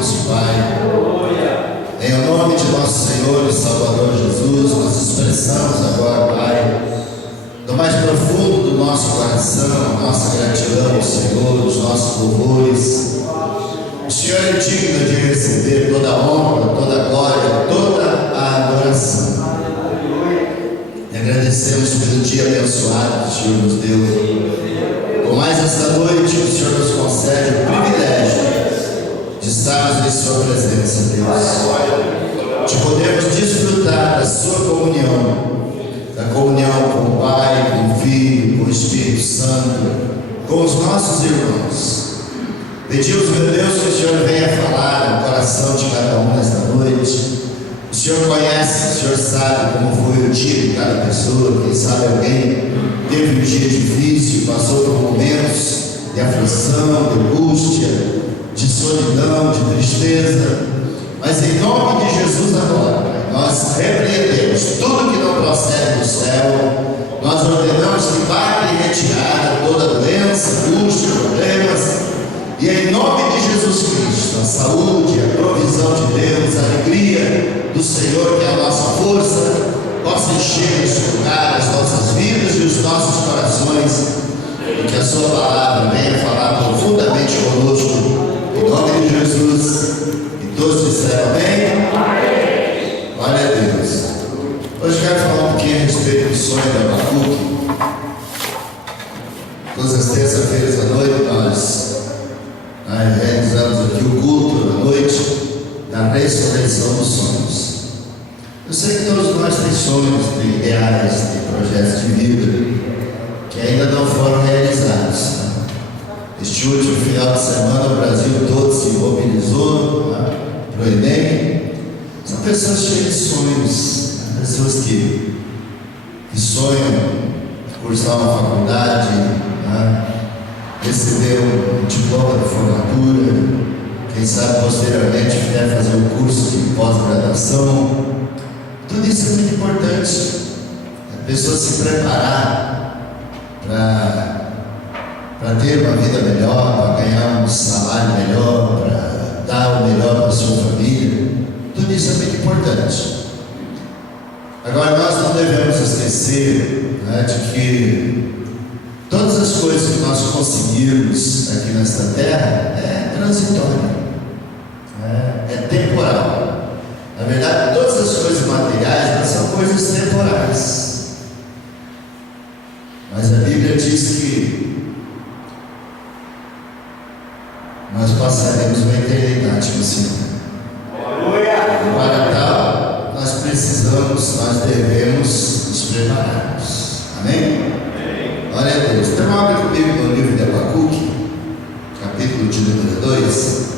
nosso Pai. Em nome de nosso Senhor e Salvador Jesus, nós expressamos agora, Pai, do mais profundo do nosso coração, a nossa gratidão ao Senhor, os nossos louvores. O Senhor é digno de receber toda a honra, toda a glória, toda a adoração. E agradecemos pelo dia abençoado que o Senhor nos deu. Por mais esta noite, o Senhor nos concede o privilégio de estarmos em Sua presença, Deus. De podermos desfrutar da Sua comunhão, da comunhão com o Pai, com o Filho, com o Espírito Santo, com os nossos irmãos. Pedimos, meu Deus, que o Senhor venha falar no coração de cada um nesta noite. O Senhor conhece, o Senhor sabe como foi o dia de cada pessoa. Quem sabe alguém teve um dia difícil, passou por momentos de aflição, de angústia, de solidão, de tristeza. Mas em nome de Jesus agora, nós repreendemos tudo que não procede do céu. Nós ordenamos que vá em retirada toda doença, angústia, problemas. E em nome de Jesus Cristo, a saúde, a provisão de Deus, a alegria do Senhor, que é a nossa força, possa encher este lugar, as nossas vidas e os nossos corações, e que a Sua palavra venha falar profundamente conosco, em nome de Jesus. E todos disseram amém? Amém. Glória a Deus. Hoje quero falar um pouquinho a respeito do sonho de Abacuque. Todas as terças-feiras à noite nós realizamos aqui o culto da noite da ressurreição dos sonhos. Eu sei que todos nós temos sonhos, de ideais, de projetos de vida que ainda não foram realizados. Este último final de semana o Brasil todo se mobilizou para o Enem. São pessoas cheias de sonhos, pessoas que sonham cursar uma faculdade, receber um diploma de formatura, quem sabe posteriormente vier fazer um curso de pós-graduação. Tudo isso é muito importante. A pessoa se preparar para ter uma vida melhor, para ganhar um salário melhor, para dar o melhor para a sua família. Tudo isso é muito importante. Agora nós não devemos esquecer de que todas as coisas que nós conseguirmos aqui nesta terra é transitório, é temporal. Na verdade, todas as coisas materiais são coisas temporais. Mas a Bíblia diz que nós passaremos uma eternidade no Senhor. Para tal, nós devemos nos prepararmos. Amém? Glória a Deus. Então abre comigo no livro de Abacuque, capítulo de número 2.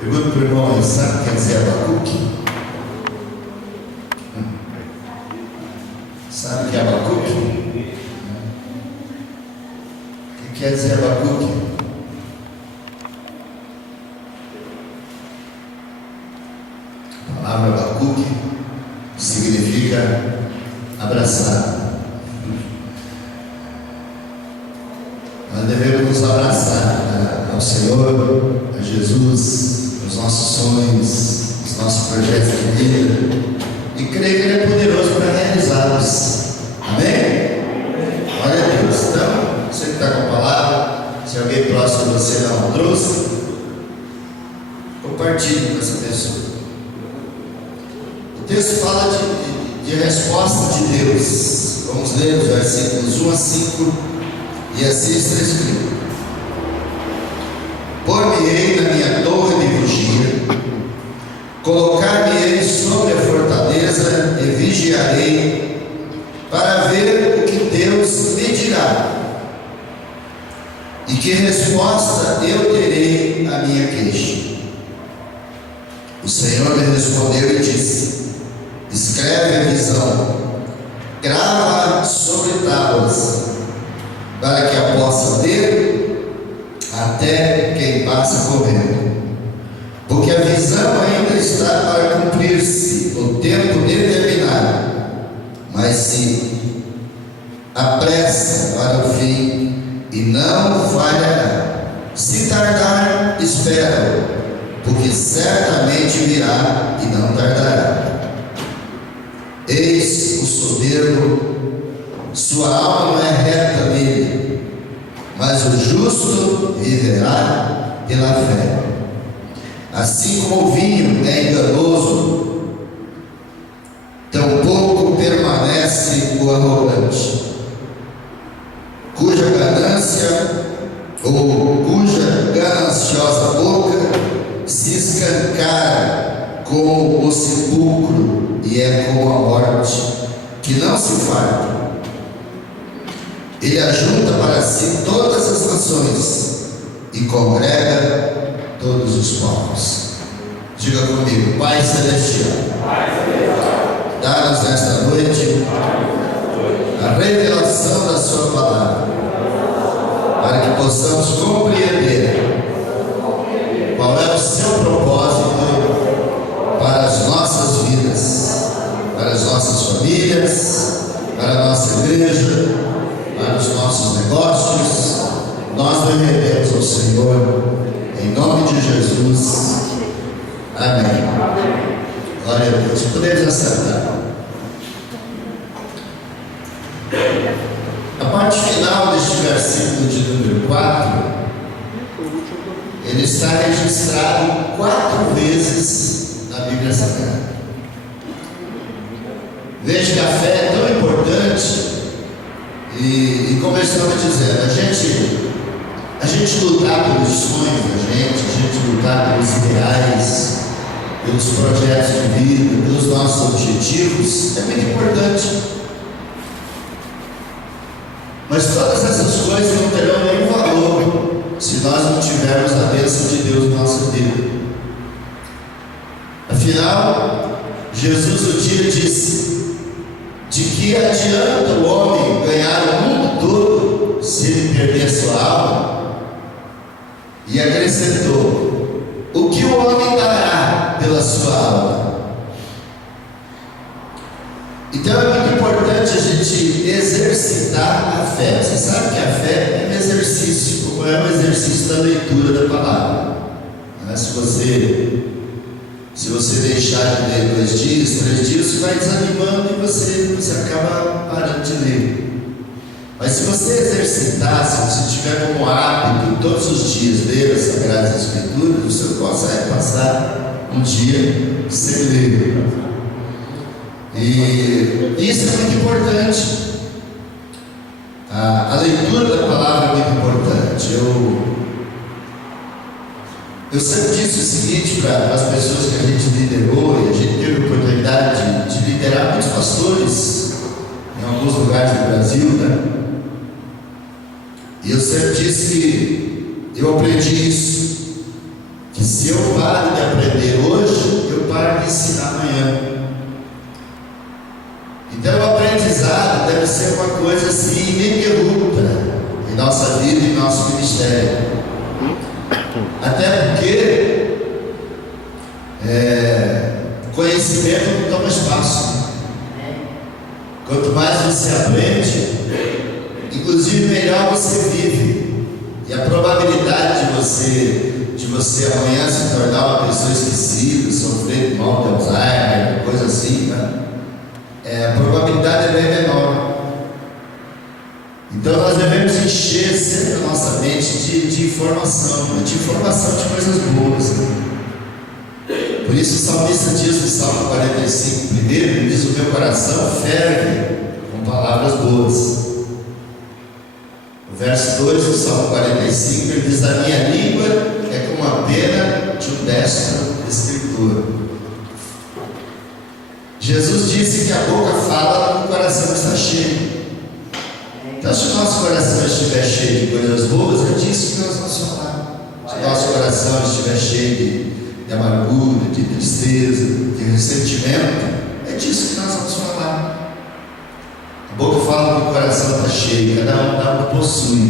Pergunto para o irmão, sabe o que quer dizer Abacuque? Sabe o que é Abacuque? O que quer dizer Abacuque? A palavra Abacuque significa abraçado. Nós devemos nos abraçar ao Senhor, a Jesus, os nossos sonhos, os nossos projetos de vida, e crer que Ele é poderoso para realizá-los. Amém? Glória a Deus. Então, você que está com a palavra, se alguém próximo de você não trouxe, compartilhe com essa pessoa. O texto fala de resposta de Deus. Vamos ler os versículos 1 a 5. E assim está escrito: Por-me-ei na minha torre de vigia, colocar-me-ei sobre a fortaleza e vigiarei, para ver o que Deus me dirá, e que resposta eu terei à minha queixa. O Senhor me respondeu e disse: Escreve a visão, grava sobre tábuas, para que a possa ver até quem passa correndo. Porque a visão ainda está para cumprir-se no tempo determinado, mas se apressa para o fim e não falhará. Se tardar, espera, porque ele certamente virá e não tardará. Eis o soberbo, sua alma não é reta nele, mas o justo viverá pela fé. Assim como o vinho é enganoso, tampouco permanece o arrogante, cuja ganância ou cuja gananciosa boca se escancara como o sepulcro e é como a morte, que não se farta. Ele ajunta para si todas as nações e congrega todos os povos. Diga comigo: Pai Celestial, dá-nos nesta noite a revelação da sua palavra, para que possamos compreender qual é o seu propósito para as nossas vidas, para as nossas famílias, para a nossa igreja, para os nossos negócios. Nós rendemos ao Senhor, em nome de Jesus. Amém. Glória a Deus. Podemos assentar. A parte final deste versículo de número 4, ele está registrado 4 vezes na Bíblia Sagrada. Veja que a fé é tão importante e como eu estava dizendo, a gente lutar pelos sonhos da gente lutar pelos ideais, pelos projetos de vida, pelos nossos objetivos, é muito importante. Mas todas essas coisas não terão nenhum valor se nós não tivermos a bênção de Deus na nossa vida. Afinal, Jesus um dia disse: de que adianta o homem ganhar o mundo todo se ele perder a sua alma? E acrescentou: o que o homem dará pela sua alma? Então é muito importante a gente exercitar a fé. Você sabe que a fé é um exercício, como é um exercício da leitura da palavra. Se você deixar de ler 2 dias, 3 dias, você vai desanimando e você acaba parando de ler. Mas se você exercitar, se você tiver como hábito todos os dias ler as Sagradas Escrituras, você não consegue passar um dia sem ler. E isso é muito importante. A leitura da palavra é muito importante. Eu sempre disse o seguinte para as pessoas que a gente liderou, e a gente teve a oportunidade de liderar muitos pastores em alguns lugares do Brasil, né? E eu sempre disse que eu aprendi isso, que se eu paro de aprender hoje, eu paro de ensinar amanhã. Então o aprendizado deve ser uma coisa assim ininterrupta em nossa vida e em nosso ministério. Até porque conhecimento não toma espaço. Quanto mais você aprende, inclusive melhor você vive. E a probabilidade de você amanhã se tornar uma pessoa esquecida, sofrer mal de Alzheimer, coisa assim, né? A probabilidade é bem menor. Então nós devemos encher sempre a nossa mente de informação, de coisas boas. Por isso o salmista diz no Salmo 45, primeiro, ele diz: o meu coração ferve com palavras boas. O verso 2 do Salmo 45, ele diz: a minha língua é como a pena de um destro escritor. Jesus disse que a boca fala quando o coração está cheio. Então, se o nosso coração estiver cheio de coisas boas, é disso que nós vamos falar. Se o nosso coração estiver cheio de amargura, de tristeza, de ressentimento, é disso que nós vamos falar. A boca fala que o coração está cheio, cada um dá o que possui.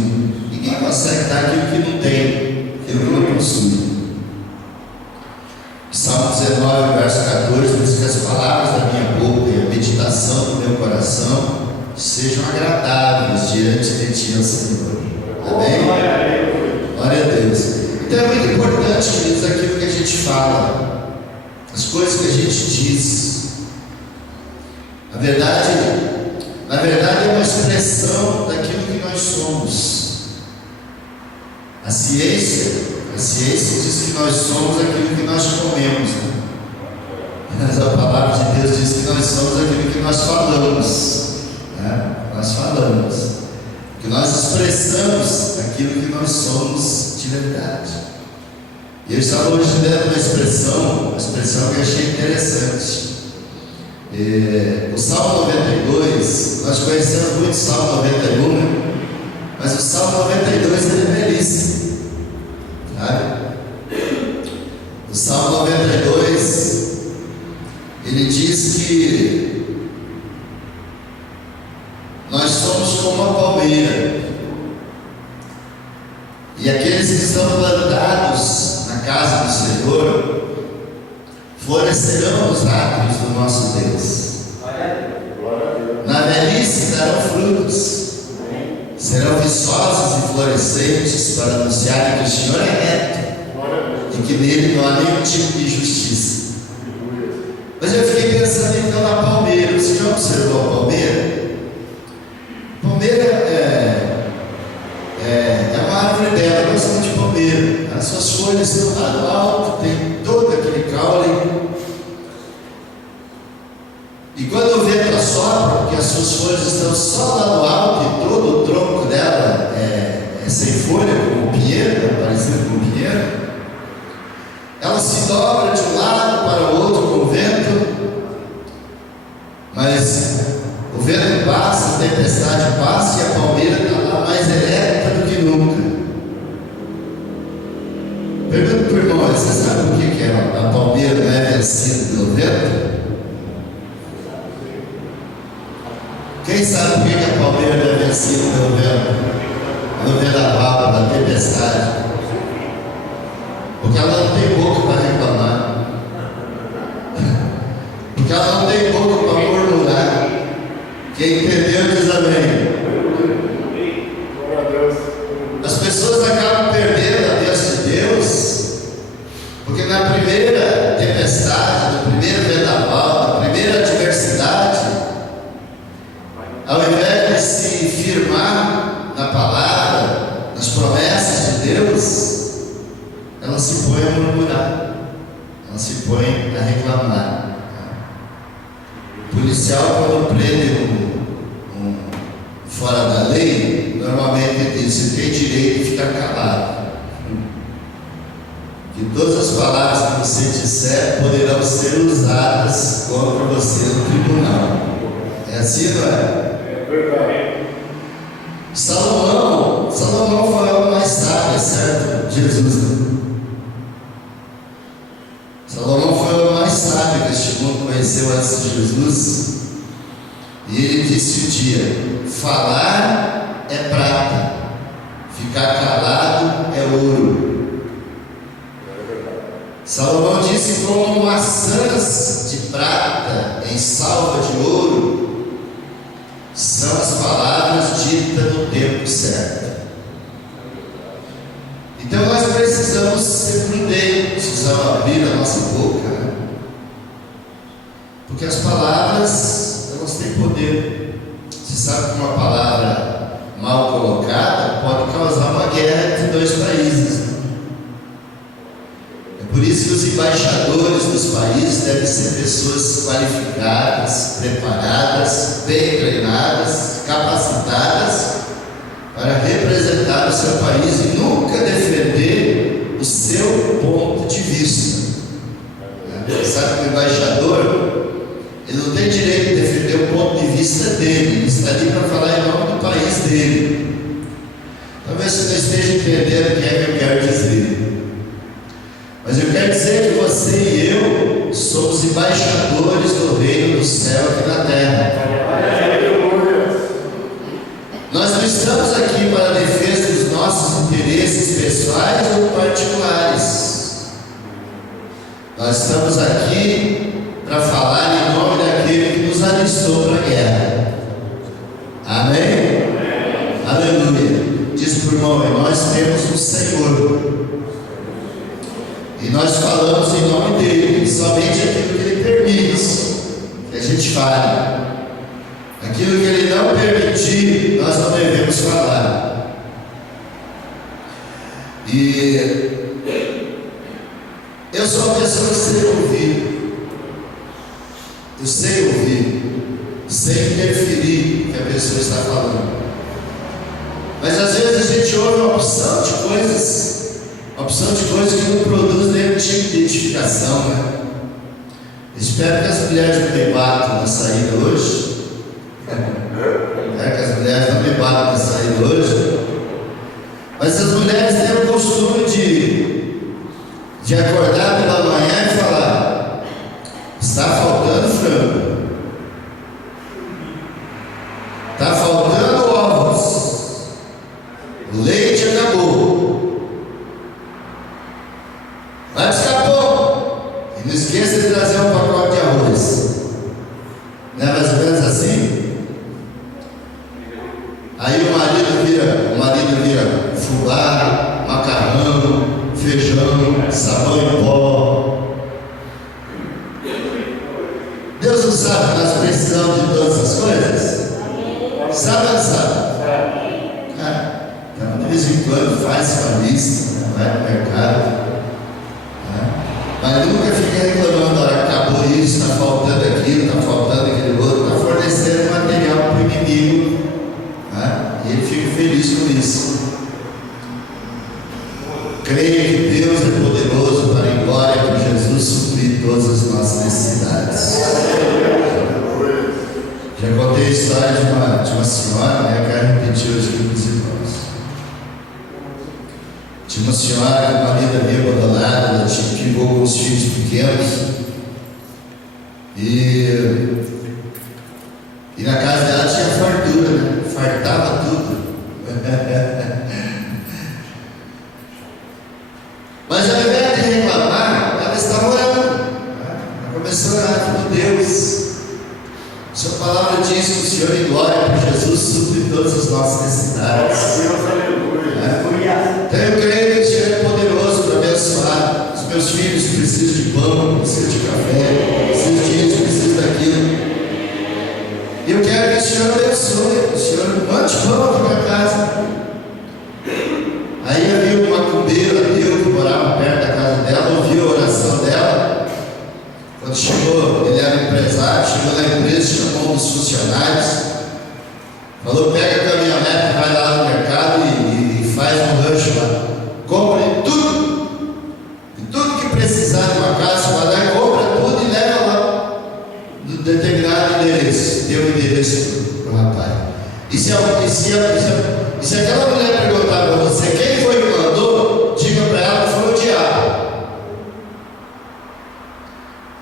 Ninguém consegue dar aquilo que não tem, aquilo que não possui. Salmo 19, verso 14, diz que as palavras da minha boca e a meditação do meu coração sejam agradáveis diante de ti, Senhor. Amém? Glória a Deus. Então é muito importante, queridos, aquilo que a gente fala, as coisas que a gente diz. Na verdade é uma expressão daquilo que nós somos. A ciência diz que nós somos aquilo que nós comemos, né? Mas a palavra de Deus diz que nós somos aquilo que nós falamos, né? Nós falamos, que nós expressamos aquilo que nós somos de verdade. E eu estava hoje lendo uma expressão que eu achei interessante. O Salmo 92, nós conhecemos muito o Salmo 91, né? Mas o Salmo 92 ele é belíssimo, sabe? O Salmo 92 ele diz que nós somos como uma palmeira, e aqueles que estão plantados na casa do Senhor florescerão nos átrios do nosso Deus. Na velhice darão frutos, serão viçosos e florescentes para anunciarem que o Senhor é reto e que nele não há nenhum tipo de injustiça. Mas eu fiquei pensando então na palmeira. Você já observou a palmeira? Palmeira é uma árvore bela, nós chamamos de palmeira. As suas folhas estão lá no alto, tem todo aquele caule. E quando o vento assopra, porque as suas folhas estão só lá no alto e todo o tronco dela é sem folha, como o pinheiro, parecido com o pinheiro, ela se dobra de um lado para o outro com o vento, mas o vento passa, a tempestade passa e a palmeira está lá mais erecta do que nunca. Pergunto para o irmão, você sabe por que a palmeira não é vencida pelo vento? Quem sabe por que a palmeira não é vencida pelo vento? No vendaval, na tempestade? Porque ela não tem boca para reclamar, porque ela não tem boca para murmurar. Quem entendeu diz amém. As pessoas acabam perdendo a bênção de Deus, porque na primeira tempestade, no primeiro vendaval, na primeira adversidade, ao invés de se firmar na palavra, nas promessas de Deus, ela se põe a murmurar, ela se põe a reclamar. O policial, quando prende um fora da lei, normalmente diz: você tem direito de ficar calado, que todas as palavras que você disser poderão ser usadas contra você no tribunal. É assim, não é? É verdade. Salomão foi o mais sábio, certo? Jesus. Salomão foi o mais sábio que este mundo conheceu antes de Jesus. E ele disse um dia: falar é prata, ficar calado é ouro. Salomão disse: como maçãs de prata em salva de ouro são as palavras ditas no tempo certo. Então nós precisamos ser prudentes, precisamos abrir a nossa boca, né? Porque as palavras, elas têm poder. Você sabe que uma palavra mal colocada pode causar uma guerra entre dois países, né? É por isso que os embaixadores dos países devem ser pessoas qualificadas, preparadas, bem treinadas, capacitadas para representar o seu país e nunca defender o seu ponto de vista. Você sabe que o embaixador, ele não tem direito de defender o ponto de vista dele, ele está ali para falar em nome do país dele. Talvez você não esteja entendendo o que é que eu quero dizer, mas eu quero dizer que você e eu somos embaixadores do reino do céu aqui na terra. Nós não estamos aqui para a defesa dos nossos interesses pessoais ou particulares. Nós estamos aqui para falar em nome daquele que nos alistou para a guerra. Amém? Aleluia. Diz para o irmão: nós temos um Senhor. nós falamos em nome dele, somente aquilo que ele permite que a gente fale. Aquilo que ele não permitir, nós não devemos falar. E eu sou uma pessoa que sei ouvir. Eu sei ouvir, sem interferir no que a pessoa está falando. Mas às vezes a gente ouve uma opção de coisas que não produz nenhum tipo de identificação, né? Espero que as mulheres não me batam na saída hoje. Que as mulheres não me batam na saída hoje. Mas as mulheres têm o costume de acordar pela manhã e falar: está faltando frango, está faltando ovos, o leite acabou, vai buscar pão e não esqueça de trazer um pacote de arroz. Não é mais ou menos assim? Aí o marido vira fubá, macarrão, feijão, sabão em pó. Deus não sabe que nós precisamos de todas essas coisas? Sabe ou não sabe? Então de vez em quando faz uma lista, né? Vai no mercado, né? Mas nunca fica reclamando: olha, acabou isso, está faltando aquilo, está faltando aquele outro, está fornecendo material para o inimigo, né? E ele fica feliz com isso. Creio que Deus é poderoso para, em glória de Jesus, suprir todas as nossas necessidades. Já contei a história de uma senhora, né? Eu quero repetir hoje aqui para os irmãos. Tinha uma senhora que o marido havia abandonado, ela ficou com os filhos pequenos, e na casa dela tinha fartura, né? Fartava tudo. Mas ao invés de reclamar, ela estava orando. Ela começou a orar: falou: Deus, sua palavra diz que o Senhor, em glória por Jesus, supre todas as nossas necessidades. Então eu creio que o Senhor é poderoso para abençoar. Os meus filhos precisam de pão, precisam de café, precisam disso, precisam daquilo. E eu quero que o Senhor abençoe, que o Senhor mande pão para minha casa. Aí havia um macumbeiro ateu que morava perto da casa dela, ouviu a oração dela. Quando chegou, ele era empresário, chegou na empresa, chamou um dos funcionários, falou: pega a caminhonete, vai lá no mercado e faz um rancho lá. Compre tudo que precisar de uma casa, vai lá e compra tudo e leva lá no determinado endereço. Deu o endereço para o rapaz. E se aquela mulher perguntar para você quem foi que mandou, diga para ela que foi o diabo.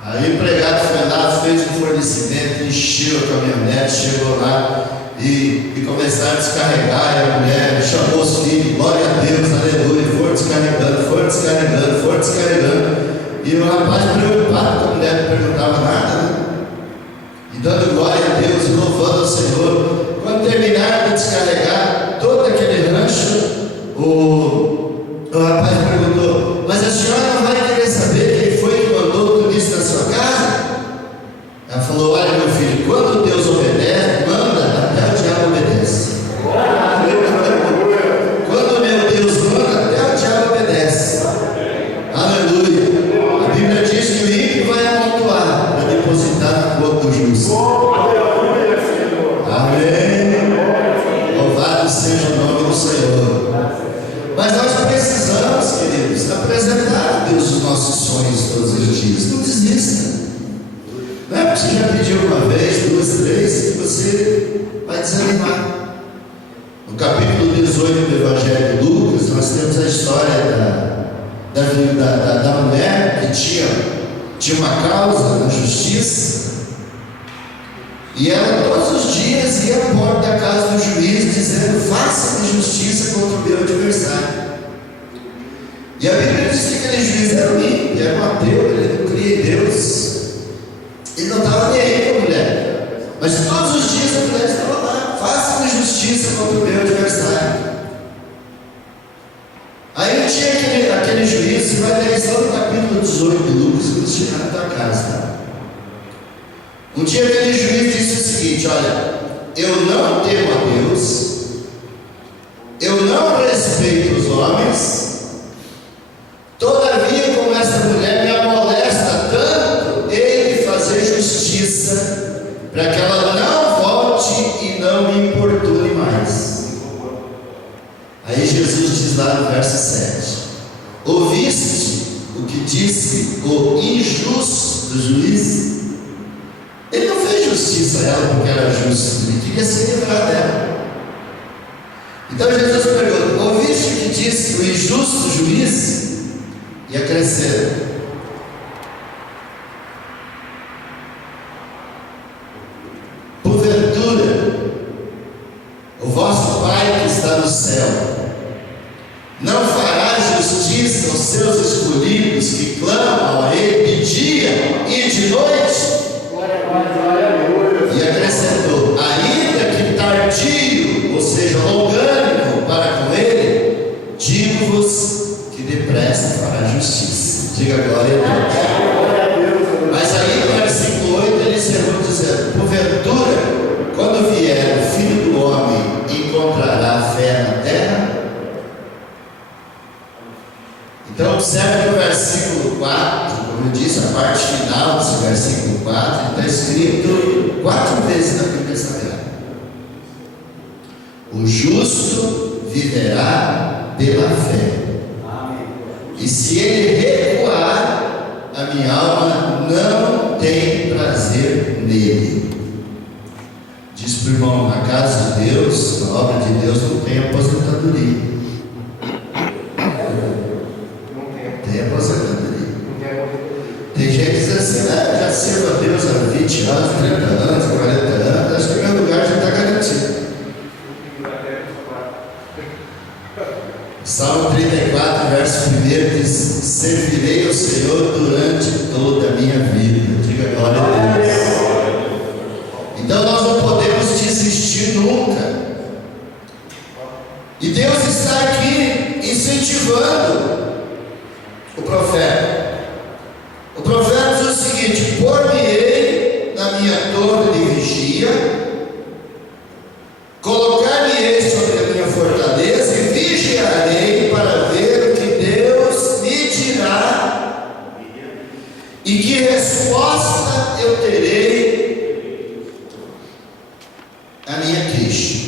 Aí o empregado foi lá, fez um fornecimento, encheu a caminhonete, chegou lá e começaram a descarregar. E a mulher chamou os filhos: glória a Deus, aleluia. Foram descarregando. E o rapaz, preocupado, que a mulher não perguntava nada, né? E dando glória a Deus, louvando ao Senhor. Quando terminaram de descarregar todo aquele rancho, o rapaz perguntou: mas a senhora não vai querer saber quem foi que mandou tudo isso na sua casa? Ela falou: olha, meu filho, quando Deus manda, até o diabo obedece. Quando meu Deus manda, até o diabo obedece. Aleluia. A Bíblia diz que o ímpio vai amontoar para depositar no corpo do justo. Amém. Louvado seja o nome do Senhor. Mas nós precisamos, queridos, apresentar a Deus os nossos sonhos todos os dias. Não desista. Não é porque você já pediu uma vez, duas, três, que você vai desanimar. No capítulo 18 do Evangelho de Lucas, nós temos a história da mulher que tinha uma causa na justiça. E ela todos os dias ia à porta da casa do juiz dizendo: faça-me justiça contra o meu adversário. E a Bíblia diz que aquele juiz era um ímpio, era um ateu, ele não cria em Deus. Ele não estava nem aí com a mulher. Mas todos os dias a mulher estava lá: faça-me justiça contra o meu adversário. Aí tinha aquele juiz, você vai ler isso no capítulo chegar na tua casa. Um dia aquele juiz disse o seguinte: olha, eu não temo a Deus, eu não respeito os homens, todavia, como essa mulher me amolesta tanto, hei de fazer justiça, para que ela não volte e não me importune mais. Aí Jesus diz lá no verso 7: ouviste o que disse o injusto juiz? Ele não fez justiça a ela porque era justo, ele queria se livrar dela. Então Jesus pergunta: ouviste o que disse o injusto juiz? E acrescenta: porventura o vosso Pai que está no céu não fará justiça aos seus escolhidos que clamam a Ele de dia e de noite? E acrescentou: ainda que tardio, ou seja, longânimo para com Ele, digo-vos que depressa fará justiça. Diga glória a Deus. Mas aí no versículo 8 ele encerrou dizendo: porventura, quando vier o Filho do Homem, encontrará fé na terra? Então observe no versículo 4, como eu disse, a parte final desse versículo 4, está escrito 4 vezes na Bíblia Sagrada: o justo viverá pela fé. E se ele recuar, a minha alma não tem prazer nele. Diz para o irmão: na casa de Deus, na obra de Deus, não tem aposentadoria. Tem aposentadoria. Tem gente que diz assim: já sirvo a Deus há 20 anos, 30 anos, 40 anos, acho que o meu lugar já está garantido. Salmo 34, verso 1 diz: servirei ao Senhor durante toda a minha vida. Diga glória a Deus. Então nós não podemos desistir nunca. E Deus está aqui incentivando o profeta. O profeta diz o seguinte: por-me-ei na minha torre de vigia, colocar-me-ei sobre a minha fortaleza e vigiarei para ver o que Deus me dirá e que resposta eu terei à minha queixa.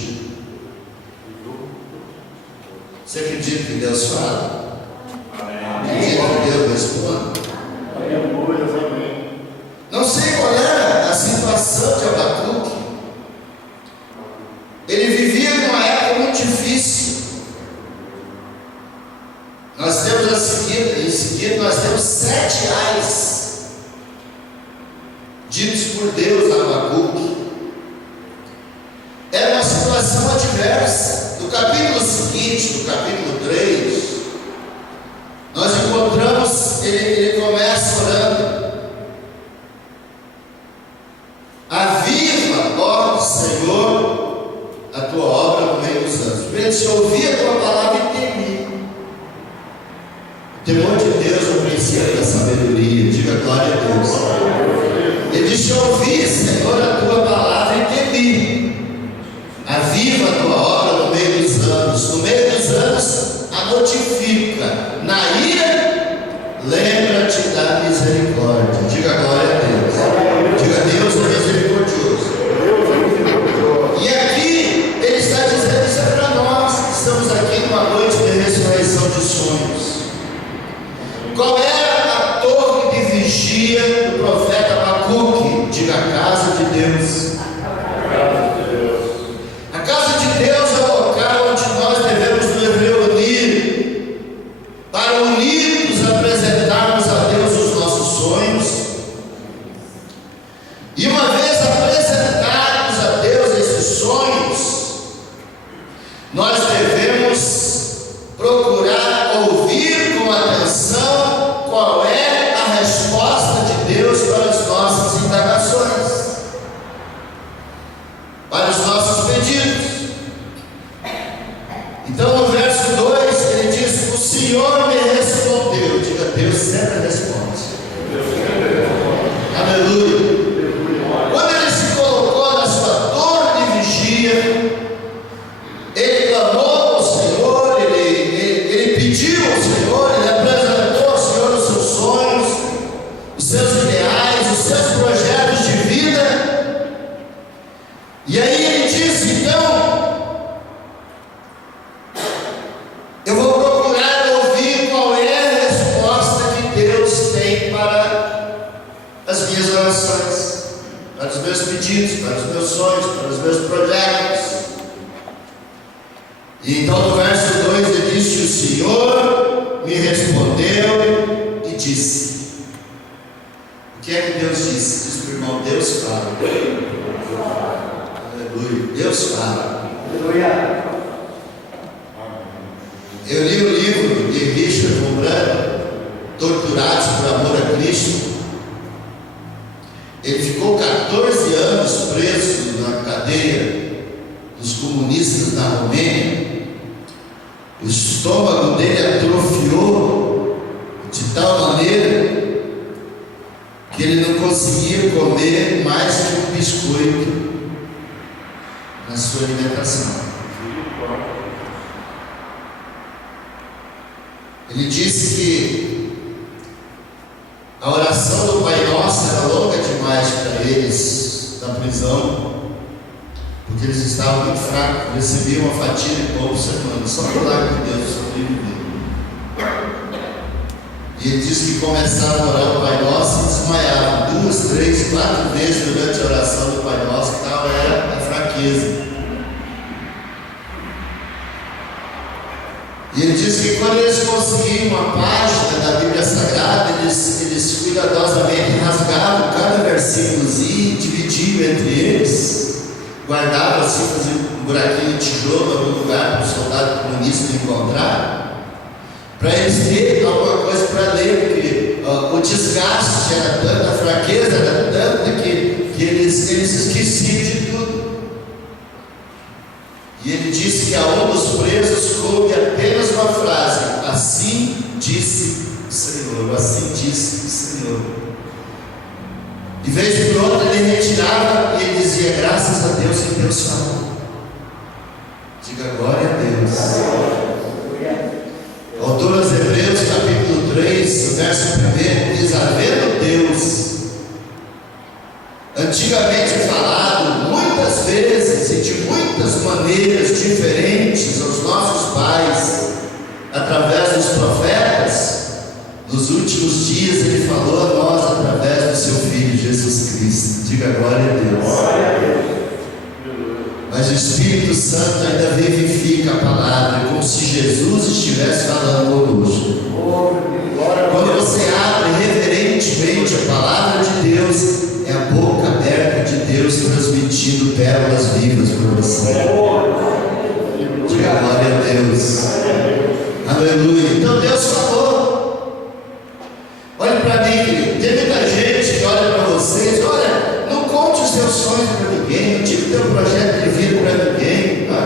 Você acredita que Deus fala? Acredita que Deus responde? Não sei qual era a situação de Abacuque. Ele vivia numa época muito difícil. Nós temos em seguida nós temos 7 ais ditos por Deus a Abacuque. Era uma situação adversa. No capítulo seguinte, no capítulo 3, nós encontramos, ele começa orando: aviva, ó Senhor, a tua obra no meio dos anos. Ele disse: ouvi a tua palavra e temi. O temor de Deus é o princípio da sabedoria. Diga glória a Deus. Ele disse: ouvi, Senhor, a tua palavra e temi. Aviva a tua obra no meio dos anos. No meio dos anos a notifica. Na ira, lembra-te da misericórdia. Diga glória a Deus. Diga: Deus é misericordioso. E aqui ele está dizendo isso para nós que estamos aqui numa noite de ressurreição de sonhos. Qual era a torre de vigia do profeta Abacuque? Diga: a casa de Deus. A casa de Deus é o local onde nós devemos nos reunir para unidos apresentarmos a Deus os nossos sonhos. E uma vez apresentarmos a Deus esses sonhos, nós devemos procurar ouvir com atenção qual é a resposta de Deus para as nossas indagações, para os nossos pedidos. Então no verso 2 ele diz: o Senhor me respondeu. Diga: Deus sempre responde. os meus pedidos, para os meus sonhos, para os meus projetos. E então no verso 2 ele diz que o Senhor me respondeu e disse. O que é que Deus disse? Diz para o irmão, Deus fala. Aleluia, Deus fala. Aleluia. Eu li o livro de Richard Wurmbrand, Torturados por Amor a Cristo. Ele ficou 14 anos preso na cadeia dos comunistas na Romênia. O estômago dele atrofiou de tal maneira que ele não conseguia comer mais que um biscoito na sua alimentação. Ele disse que a oração do Pai Nosso era longa demais para eles na prisão, porque eles estavam muito fracos, recebiam uma fatia de pão por semana, só por milagre de Deus sobreviver. E ele disse que começavam a orar o Pai Nosso e desmaiavam 2, 3, 4 vezes durante a oração do Pai Nosso, que tal era a fraqueza. E ele disse que quando eles conseguiam uma página da Bíblia Sagrada, eles cuidadosamente rasgavam cada versículozinho, dividiam entre eles, guardavam assim, faziam um buraquinho de tijolo em algum lugar para o soldado comunista encontrar, para eles terem alguma coisa para ler, porque o desgaste era tanto, a fraqueza era tanta que eles esqueciam de tudo. E ele disse que a um dos presos coube apenas uma frase: assim disse o Senhor, assim disse o Senhor. De vez em quando ele retirava e ele dizia: graças a Deus que Deus falou. Diga glória a Deus. O autor aos Hebreus, capítulo 3, verso 1, diz: havendo Deus antigamente falado muitas vezes e de muitas maneiras diferentes aos nossos pais, através dos profetas, nos últimos dias ele falou a nós através do seu Filho Jesus Cristo. Diga glória a Deus. Glória a Deus. Mas o Espírito Santo ainda vivifica a palavra, como se Jesus estivesse falando conosco. Quando você abre reverentemente a palavra de Deus, é a boca aberta de Deus transmitindo pérolas vivas para você. Diga glória a Deus. Aleluia. Então Deus falou. Olhe para mim, querido. Tem muita gente que olha para vocês: olha, não conte os seus sonhos para ninguém, não diga o teu projeto de vida para ninguém, tá?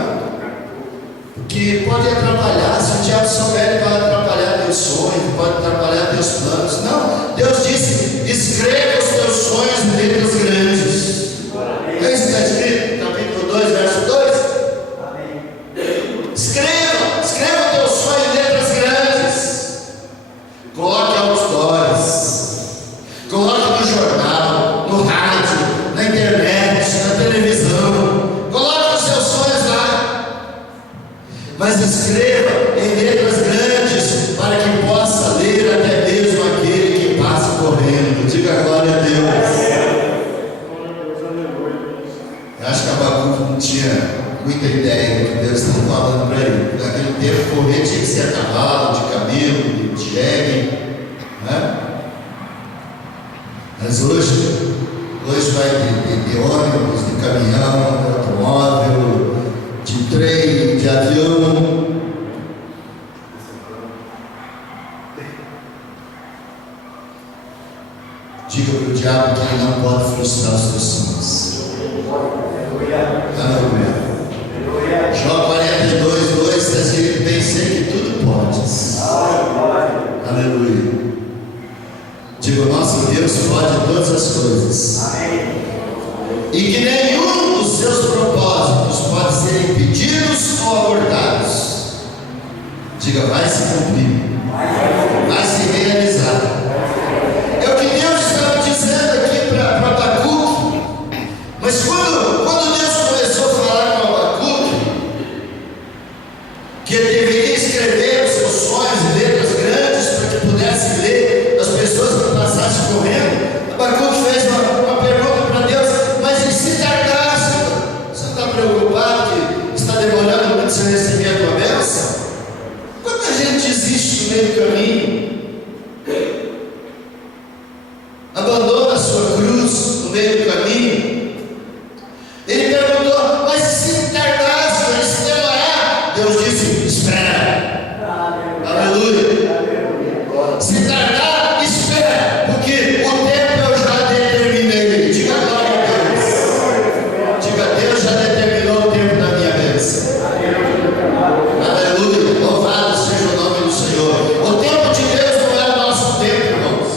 Porque pode atrapalhar. Se o diabo souber, ele vai atrapalhar teus sonhos, pode atrapalhar teus planos. Não, Deus disse: escreva os teus sonhos em letras grandes. É isso que está escrito, capítulo 2, verso 2. Escreva teus sonhos em letras grandes. Coloque outdoors, coloque no jornal, no rádio, na internet, na televisão. Coloque os seus sonhos lá, mas escreva em letras grandes para que possa ler até mesmo aquele que passa correndo. Diga glória a Deus. Eu acho que Abacuque não tinha muita ideia do que Deus estava falando para ele. Naquele tempo, correr tinha que ser a cavalo, de camelo, de jegue, né? Mas hoje vai de ônibus, de caminhão, de automóvel, de trem, de avião. Diga para o diabo que ele não pode frustrar os teus sonhos. Aleluia. Jó 42, 2 está escrito: pensei que tudo podes. Aleluia. Diga: o nosso Deus pode todas as coisas. E que nenhum dos seus propósitos pode ser impedidos ou abortados. Diga: vai se cumprir, vai se realizar. É o que Deus estava dizendo aqui para Abacuque. Mas quando Deus começou a falar com Abacuque que ele deveria escrever os seus sonhos em letras grandes para que pudesse ler as pessoas que passassem correndo, Abacuque fez uma pergunta para Deus: mas Se tardar, espera, porque o tempo eu já determinei. Diga glória a Deus. Diga, Deus já determinou o tempo da minha bênção. Aleluia, louvado seja o nome do Senhor. O tempo de Deus não é o nosso tempo, irmãos.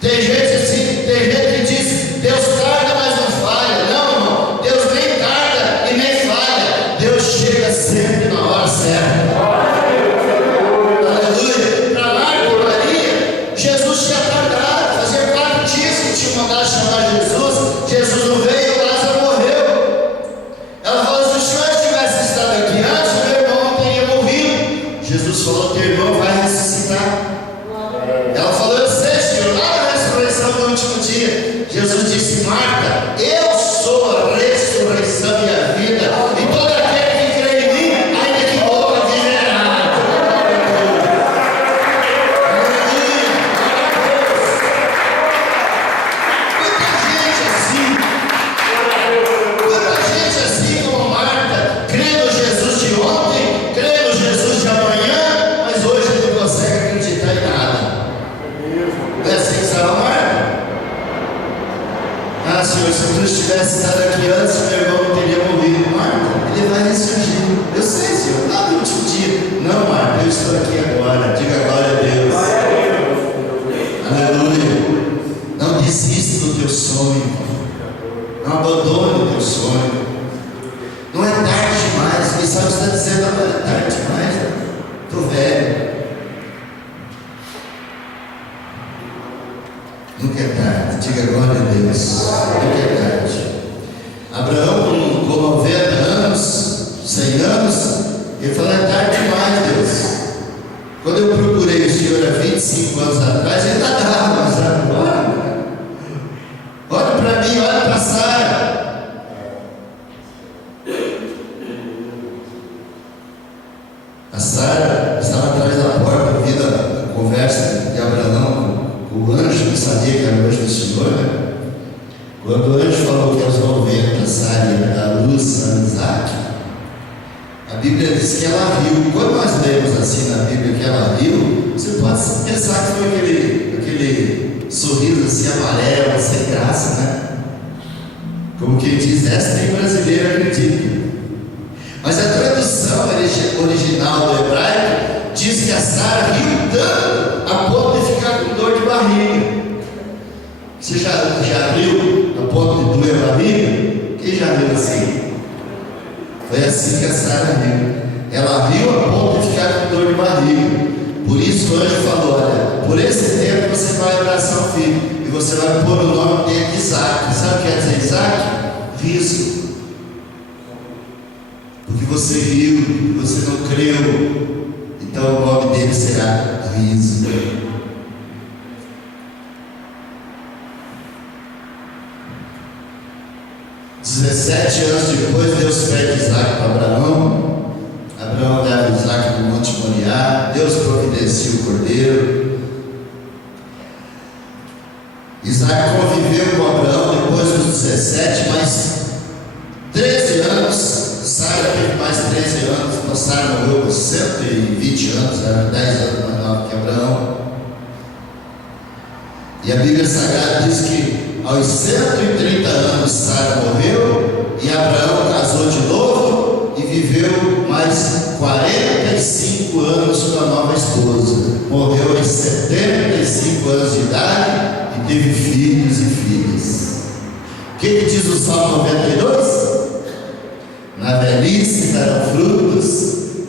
Tem gente assim, tem gente que diz, Deus tarda, mas não falha. Não, irmão, Deus nem tarda e nem falha. Deus chega sempre na hora certa. Aleluia. Para Marta e Maria, Jesus tinha tardado. Fazia 4 dias que tinha mandado chamar Jesus. Jesus não veio, Lázaro morreu. Ela falou, se o Senhor tivesse estado aqui antes, meu irmão não teria morrido. Jesus falou, teu irmão vai ressuscitar. Ela falou, eu sei, Senhor, lá na ressurreição do último dia. Jesus disse, Marta, eu sou a ressurreição e a vida, e todo aquele que crê em mim, ainda que morra, viverá. Muita gente assim como Marta, crê no Jesus de ontem, crê no Jesus de amanhã, mas hoje não consegue acreditar em nada. Não é assim que estava Marta? Ah, Senhor, se tu tivesse estado aqui antes, meu irmão não teria morrido. Marta, ele vai ressurgir. Eu sei, Senhor, lá no último dia. Não, Marta, eu estou aqui agora. Diga glória a Deus. Aleluia. Não desista do teu sonho. Não abandone o teu sonho. Não é tarde demais. Quem sabe está dizendo, não é tarde demais. Estou velho. Nunca é tarde. Diga glória a Deus. Nunca é tarde. Abraão, com 90 anos, 100 anos, ele falou, é tarde demais, Deus. Quando eu procurei o Senhor há 25 anos atrás, ele está dado, mas agora, olha para mim, olha para Sara. A Sara estava atrás da porta, ouvindo a conversa de Abraão com o anjo, que sabia que era o anjo do Senhor, né? Quando o anjo falou que aos 90 Sara ia dar luz a Isaac, a Bíblia diz que ela riu. Quando nós lemos assim na Bíblia que ela riu, você pode pensar que foi aquele sorriso assim amarelo, sem graça, né? Como quem diz, essa nem brasileiro acredita. Mas a tradução original do hebraico diz que a Sara riu tanto a ponto de ficar com dor de barriga. Você já riu a ponto de doer a barriga? Quem já riu assim? Foi assim que a Sara riu. Ela riu a ponto de ficar com dor de barriga. Por isso o anjo falou, olha, por esse tempo você vai abraçar o filho e você vai pôr o nome dele de Isaac. Sabe o que quer dizer Isaac? Riso. Porque você riu, porque você não creu, então o nome dele será Riso. 17 anos depois, Deus pede Isaac para Abraão. Abraão leva Isaac no Monte Moriá. Deus providencia o cordeiro. Isaac conviveu com Abraão depois dos 17, mais 13 anos. Sara teve mais 13 anos. Então Sara morreu com 120 anos, era 10 anos mais nova que Abraão. E a Bíblia Sagrada diz que aos 130 anos Sara morreu e Abraão casou de novo e viveu mais 45 anos com a nova esposa. Morreu aos 75 anos de idade e teve filhos e filhas. O que diz o Salmo 92? Na velhice darão frutos,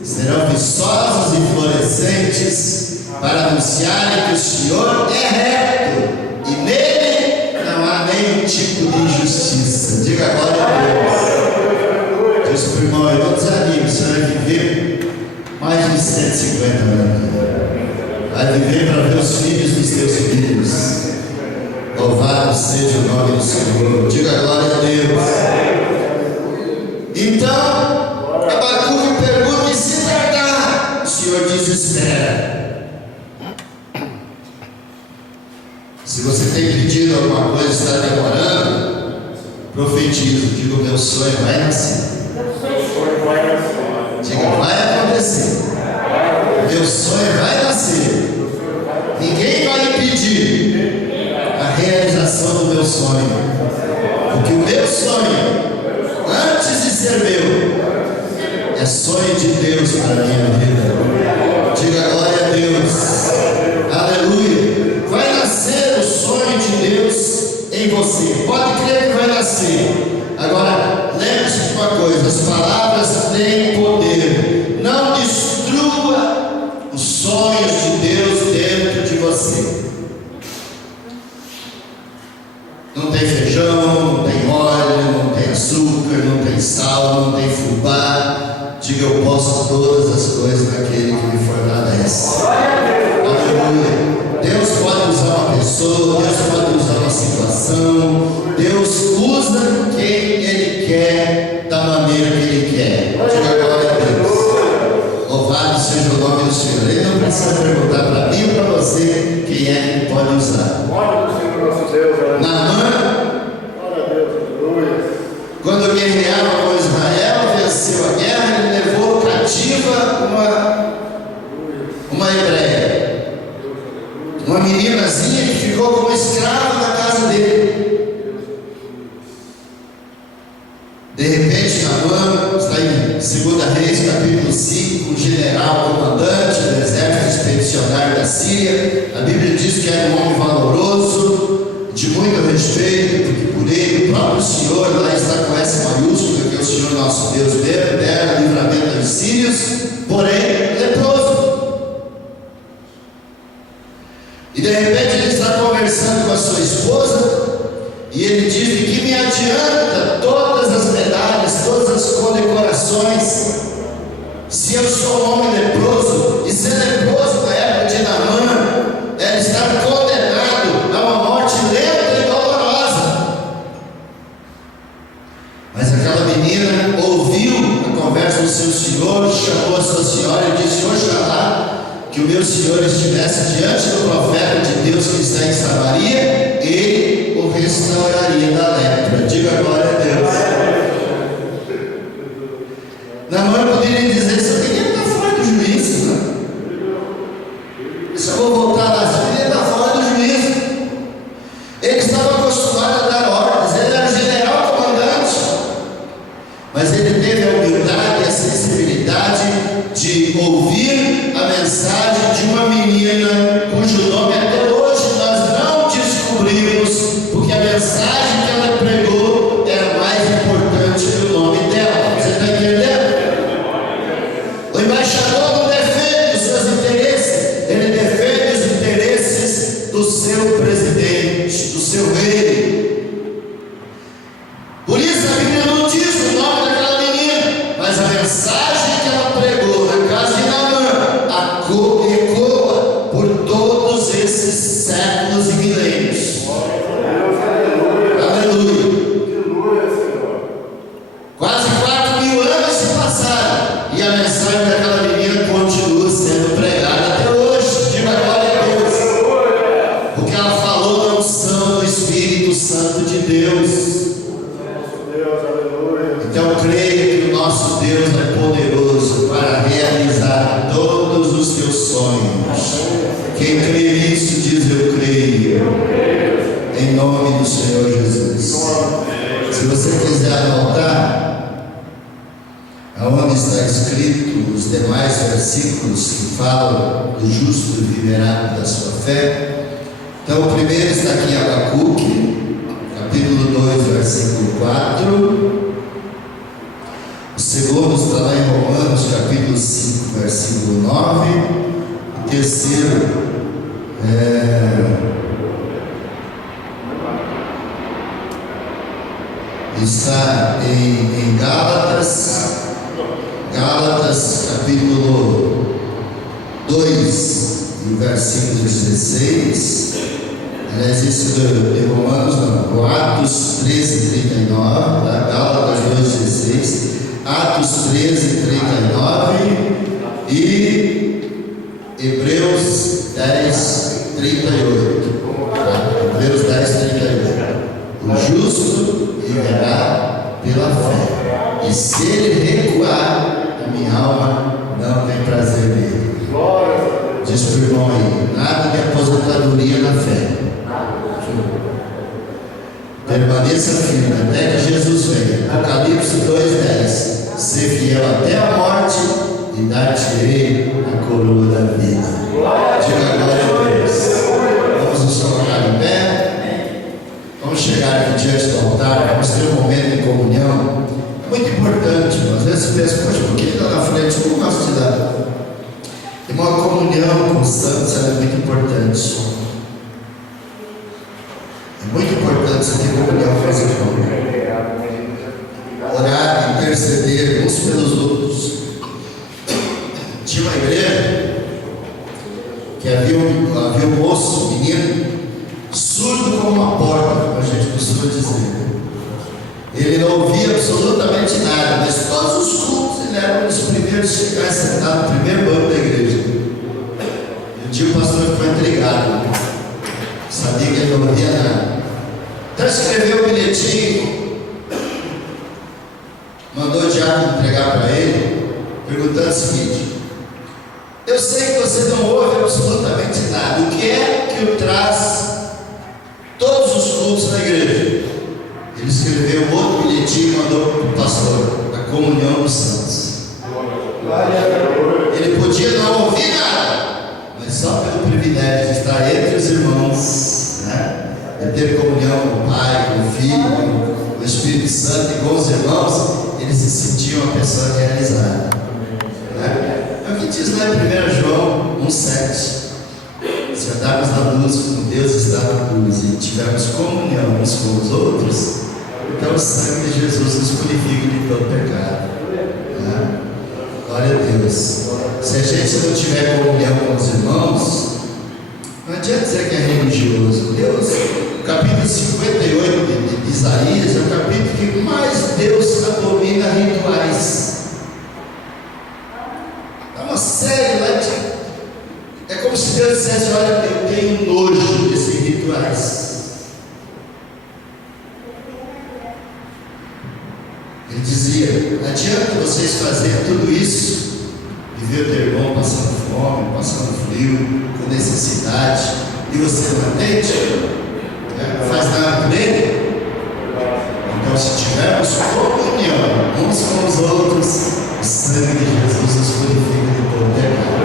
serão viçosos e florescentes, para anunciarem que o Senhor é reto e nele não há nenhum tipo de injustiça. Diga glória a Deus. Diz para o irmão, eu não desanimo, o Senhor vai viver mais de 150 anos. Vai viver para ver os filhos dos teus filhos. Louvado seja o nome do Senhor. Diga glória a Deus. Então, Abacuque pergunta: e se tardar? O Senhor diz: espera. Se você tem pedido alguma coisa e está demorando, profetizo, diga: o meu sonho vai nascer. Diga: vai acontecer. Meu sonho vai nascer. situação. Deus usa quem Ele quer, da maneira que Ele quer. Diga glória a Deus. Louvado seja o nome do Senhor. Ele não precisa perguntar para mim ou para você quem é que Ele pode usar. Naamã, quando guerreava com Israel, venceu a guerra, ele levou cativa uma hebreia, uma meninazinha que ficou como escrava na casa dele. De repente, Naamã, está em 2 Reis, capítulo 5, um general comandante do exército expedicionário da Síria. A Bíblia diz que era um homem valoroso, de muito respeito, porque por ele, o próprio Senhor, lá está com S maiúsculo, que é o Senhor nosso Deus, dera livramento aos sírios, porém leproso. E de repente ele está conversando com a sua esposa, e ele diz: de que me adianta todas as medalhas, todas as condecorações, se eu sou um homem leproso? E ser leproso na época de Naamã era estar condenado a uma morte lenta e dolorosa. Mas aquela menina ouviu a conversa do seu senhor, chamou a sua senhora e disse: oxalá que o meu senhor estivesse diante do profeta de Deus que está em Samaria, ele o restauraria da lepra. Diga glória a Deus. Naamã poderia dizer: essa menina está fora do juízo, né? Se eu vou voltar lá, essa menina está fora do juízo. Ele estava acostumado a dar ordens, ele era o general comandante, mas ele teve a humildade e a sensibilidade de ouvir a mensagem de uma menina cujo nome até hoje nós não descobrimos, porque a mensagem que ela pregou era mais importante que o nome dela. Você está entendendo? O embaixador não defende os seus interesses, ele defende os interesses do seu presidente, do seu rei. Por isso a Bíblia não diz o nome daquela menina, mas a mensagem que ela pregou na casa de Naamã ecoa por todos esses séculos e milênios. Aleluia. Quase 4.000 anos se passaram e a mensagem daquela menina continua sendo pregada até hoje. Diga glória a Deus. Porque ela falou na unção do Espírito Santo de Deus. Então creia que o nosso Deus é poderoso para realizar todos os teus sonhos. Quem crê nisso diz: eu creio. Em nome do Senhor Jesus. Se você quiser anotar aonde está escrito os demais versículos que falam do justo viverá da sua fé, então o primeiro está aqui em Abacuque, capítulo 2, versículo 4. O segundo está lá em Romanos, capítulo 5, versículo 9. O terceiro está em Gálatas, capítulo 2, versículo 16. Aliás, isso de Romanos, não, Atos 13, 39, tá? Gálatas 2, 16, Atos 13, 39 e Hebreus 10, 38. Tá? Hebreus 10, 38. O justo viverá pela fé, e se ele recuar, a minha alma não tem prazer nele. Diz para o irmão aí: nada de aposentadoria na fé. Permaneça firme até que Jesus venha. Apocalipse 2:10. Ser fiel até a morte e dar-te-ei a coroa da vida. Diga glória a Deus. Vamos nos colocar em pé. Vamos chegar aqui diante do altar. Vamos ter um momento de comunhão. É muito importante. Às vezes você pensa: poxa, por que ele está na frente? Eu não gosto de dar. E uma comunhão com os santos é muito importante. É muito importante você ter comunhão com os irmãos. Orar, interceder uns pelos outros. Tinha uma igreja que havia um moço, um menino, surdo como uma porta, como a gente costuma dizer. Ele não ouvia absolutamente nada, mas todos os cultos ele era um dos primeiros a chegar sentado no primeiro banco da igreja. E um dia o pastor ficou intrigado, sabia que ele não ouvia nada. Então escreveu um bilhetinho, mandou o diácono entregar para ele, perguntando o seguinte: eu sei que você não ouve absolutamente nada, o que é que o traz todos os cultos na igreja? Ele escreveu outro bilhetinho e mandou para o pastor: a comunhão dos santos. Ele podia não ouvir nada, mas só pelo privilégio de estar entre os irmãos, né? De ter comunhão com o Pai, com o Filho, com o Espírito Santo e com os irmãos, ele se sentia uma pessoa realizada, né? É o que diz lá em 1 João 1,7: se andarmos na luz, como Deus está na luz, e tivermos comunhão uns com os outros, então o sangue de Jesus nos purifica de todo pecado, né? Glória a Deus. Se a gente não tiver comunhão com os irmãos, não adianta dizer que é religioso. Deus, o capítulo 58 de Isaías é o capítulo que mais Deus abomina rituais. É uma série lá de... É como se Deus dissesse: olha, eu tenho nojo desses rituais. Ele dizia: adianta vocês fazerem tudo isso e ver o teu irmão passando fome, passando frio, com necessidade, e você não atende? Não faz nada por ele? Então, se tivermos comunhão uns com os outros, o sangue de Jesus nos purifica de todo pecado.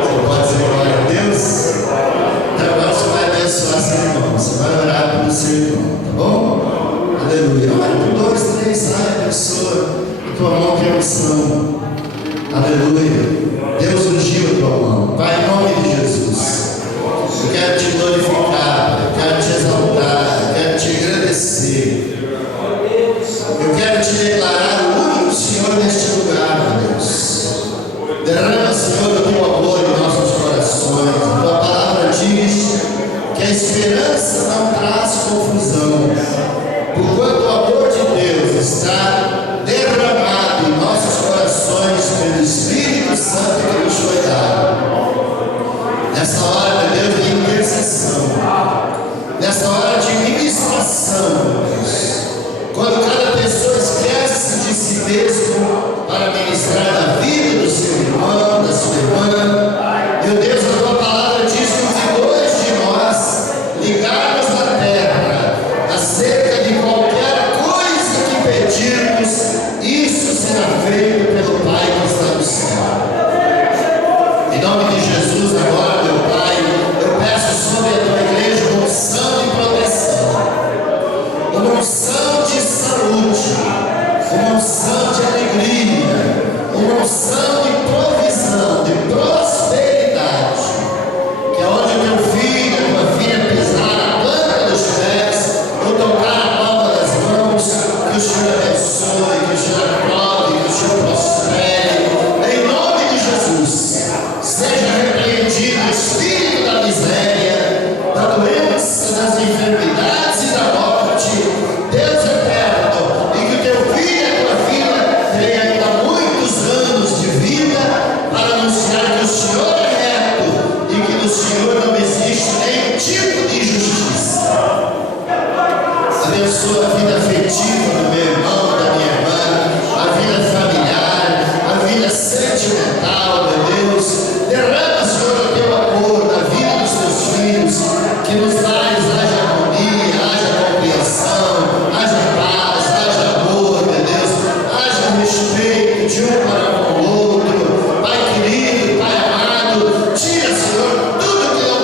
Você pode dizer glória a Deus? Então agora você vai abençoar seu irmão, você vai orar pelo seu irmão, tá bom? Aleluia. Olha, por 2, 3, sai, abençoa a tua mão que é unção. Aleluia. Deus ungiu a tua mão. Pai, em nome de Jesus, eu quero te glorificar, eu quero te exaltar, eu quero te agradecer. Eu quero te declarar o único Senhor neste lugar, meu Deus. Derrama, Senhor, o teu amor em nossos corações. A tua palavra diz que a esperança não traz confusão, porquanto o amor de Deus está derramado em nossos corações pelo Espírito Santo que nos foi dado. Nessa hora, meu Deus, de intercessão, nessa hora de ministração, meu Deus, quando cada pessoa esquece de si mesmo para ministrar na vida do seu irmão, da sua irmã, meu Deus, a tua palavra diz que se 2 de nós ligarmos na terra acerca de qualquer coisa que pedirmos, isso será feito pelo Pai que está no céu. Em nome de Jesus, agora, meu Pai, eu peço sobre a tua igreja uma unção de proteção, uma unção de saúde, uma unção de alegria, uma unção de provisão, de prosperidade, que aonde o teu filho, a tua filha pisar na planta dos pés, ou tocar a palma das mãos, que o Senhor abençoe, que o Senhor aprove, que o Senhor prospere, em nome de Jesus. Seja repreendido o espírito da miséria, da doença, das enfermidades e da morte, Deus eterno, e que o teu filho e a tua filha tenham ainda muitos anos de vida para anunciar que o Senhor é reto e que no Senhor não existe nenhum tipo de injustiça. Abençoa a vida afetiva do meu irmão, da minha irmã, a vida familiar, a vida sentimental, meu Deus. Derrama, Senhor, o teu amor na vida dos teus filhos, que nos traz haja harmonia, haja compreensão, haja paz, haja amor, meu Deus, haja respeito de um para com o outro. Pai querido, Pai amado, tira, Senhor, tudo que não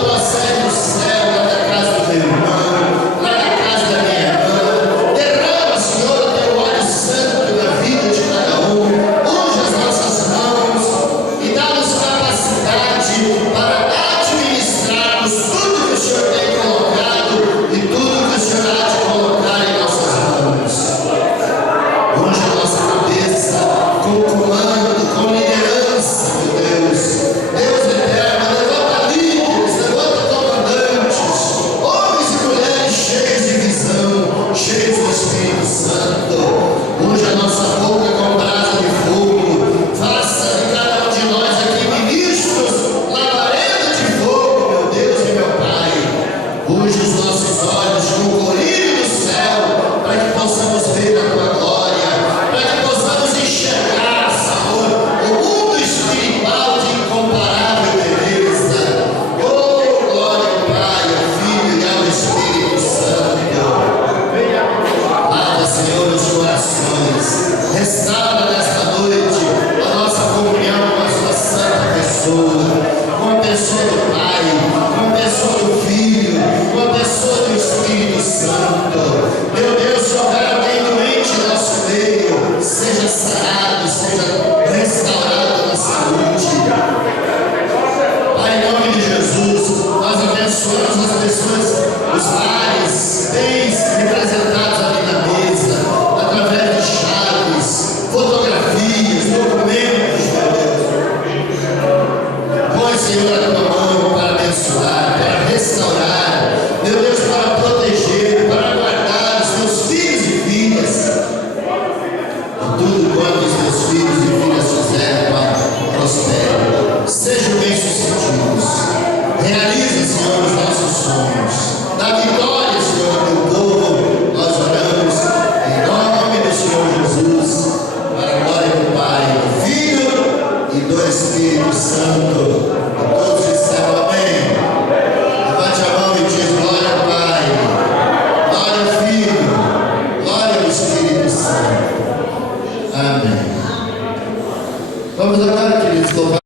Unge os nossos olhos com o colírio